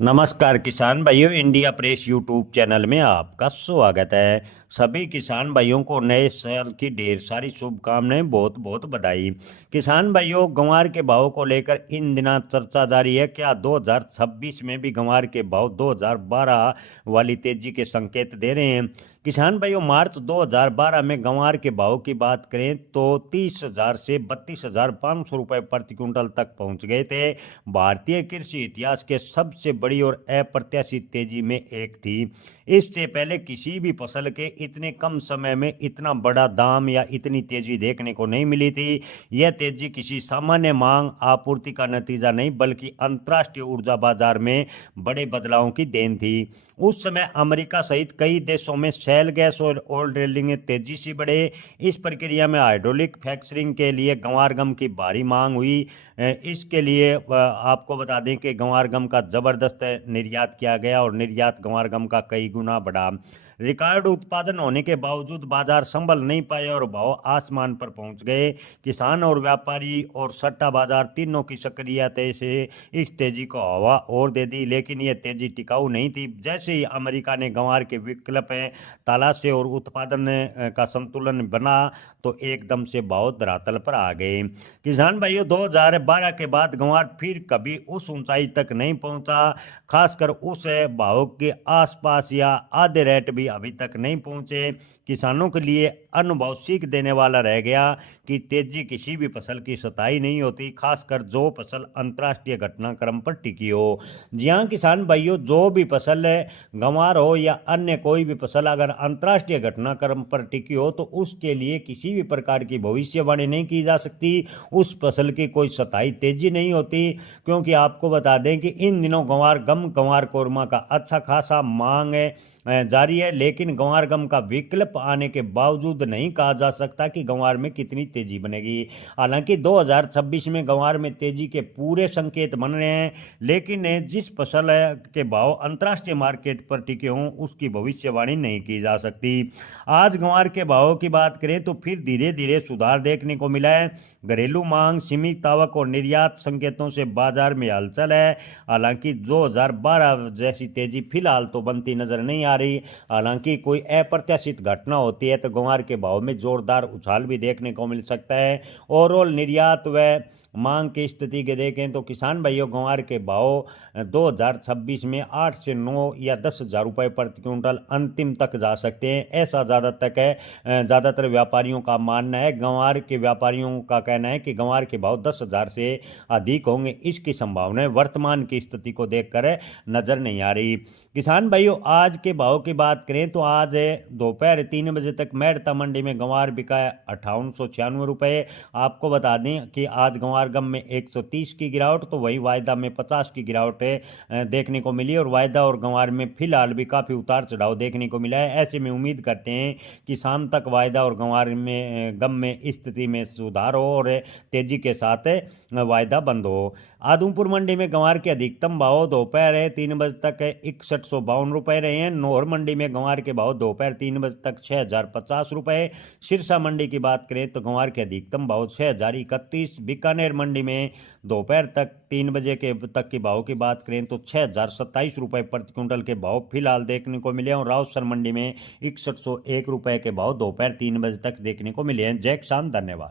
नमस्कार किसान भाइयों, इंडिया प्रेस यूट्यूब चैनल में आपका स्वागत है। सभी किसान भाइयों को नए साल की ढेर सारी शुभकामनाएं, बहुत बहुत बधाई। किसान भाइयों, ग्वार के भाव को लेकर इन दिनों चर्चा जारी है। क्या 2026 में भी ग्वार के भाव 2012 वाली तेजी के संकेत दे रहे हैं? किसान भाइयों, मार्च 2012 में ग्वार के भाव की बात करें तो 30,000 से 32,500 रुपये प्रति क्विंटल तक पहुंच गए थे। भारतीय कृषि इतिहास के सबसे बड़ी और अप्रत्याशित तेजी में एक थी। इससे पहले किसी भी फसल के इतने कम समय में इतना बड़ा दाम या इतनी तेजी देखने को नहीं मिली थी। यह तेजी किसी सामान्य मांग आपूर्ति का नतीजा नहीं, बल्कि अंतर्राष्ट्रीय ऊर्जा बाजार में बड़े बदलावों की देन थी। उस समय अमेरिका सहित कई देशों में शैल गैस और ऑयल ड्रिलिंग तेजी से बढ़े। इस प्रक्रिया में हाइड्रोलिक फ्रैक्चरिंग के लिए गंवार गम की भारी मांग हुई। इसके लिए आपको बता दें कि गंवार गम का ज़बरदस्त निर्यात किया गया और निर्यात गंवार गम का कई गुना बढ़ा। रिकॉर्ड उत्पादन होने के बावजूद बाजार संभल नहीं पाए और भाव आसमान पर पहुंच गए। किसान और व्यापारी और सट्टा बाजार तीनों की सक्रियता से इस तेजी को हवा और दे दी, लेकिन यह तेजी टिकाऊ नहीं थी। जैसे ही अमेरिका ने गंवार के विकल्प तलाशे और उत्पादन का संतुलन बना तो एकदम से भाव धरातल पर आ गए। किसान भाइयों, 2012 के बाद गंवार फिर कभी उस ऊंचाई तक नहीं पहुंचा। खासकर उस भाव के आसपास या आधे रेट भी अभी तक नहीं पहुंचे। किसानों के लिए अनुभव सीख देने वाला रह गया कि तेजी किसी भी फसल की सताई नहीं होती, खासकर जो फसल अंतर्राष्ट्रीय घटनाक्रम पर टिकी हो। जी हाँ किसान भाइयों, जो भी फसल है, गंवार हो या अन्य कोई भी फसल, अगर अंतर्राष्ट्रीय घटनाक्रम पर टिकी हो तो उसके लिए किसी भी प्रकार की भविष्यवाणी नहीं की जा सकती। उस फसल की कोई सताई तेजी नहीं होती, क्योंकि आपको बता दें कि इन दिनों गंवार गम, गंवार कोरमा का अच्छा खासा मांग जारी है, लेकिन गंवार गम का विकल्प आने के बावजूद नहीं कहा जा सकता कि गंवार में कितनी तेजी बनेगी। हालांकि 2026 में गंवार में तेजी के पूरे संकेत बन रहे हैं, लेकिन जिस फसल के भाव अंतर्राष्ट्रीय मार्केट पर टिके हों उसकी भविष्यवाणी नहीं की जा सकती। आज गंवार के भावों की बात करें तो फिर धीरे धीरे सुधार देखने को मिला है। घरेलू मांग, सीमित आवक और निर्यात संकेतों से बाजार में हलचल है। हालांकि 2012 जैसी तेजी फिलहाल तो बनती नजर नहीं आ रही। हालांकि कोई अप्रत्याशित घटना होती है तो गंवार के भाव में जोरदार उछाल भी देखने को मिल सकता है। ओवरऑल निर्यात व मांग की स्थिति के देखें तो किसान भाइयों, गंवार के भाव 2026 में 8 से 9 या 10,000 रुपये प्रति क्विंटल अंतिम तक जा सकते हैं, ऐसा ज़्यादातर व्यापारियों का मानना है। गंवार के व्यापारियों का कहना है कि गंवार के भाव 10,000 से अधिक होंगे। इसकी संभावना वर्तमान की स्थिति को देखकर नजर नहीं आ रही। किसान भाइयों, आज के भाव की बात करें तो आज दोपहर 3 बजे तक मेड़ता मंडी में गंवार बिका है 5896 रुपये। आपको बता दें कि आज गंवार गम में 130 की गिरावट, तो वही वायदा में 50 की गिरावट देखने को मिली और वायदा और गंवार में फिलहाल भी काफ़ी उतार चढ़ाव देखने को मिला है। ऐसे में उम्मीद करते हैं कि शाम तक वायदा और गंवार में गम में स्थिति में सुधार हो और तेजी के साथ वायदा बंद हो। आदमपुर मंडी में गंवार के अधिकतम भाव दोपहर 3 बजे तक 6152 रुपये रहे हैं। नौहर मंडी में गंवार के भाव दोपहर 3 बजे तक 6,050 रुपये। सिरसा मंडी की बात करें तो गंवार के अधिकतम भाव 6,031। बीकानेर मंडी में दोपहर तक 3 बजे के तक के भाव की बात करें तो 6,027 रुपये प्रति क्विंटल के भाव फिलहाल देखने को मिले और राउसर मंडी में 6101 रुपये के भाव दोपहर 3 बजे तक देखने को मिले हैं। जय किसान, धन्यवाद।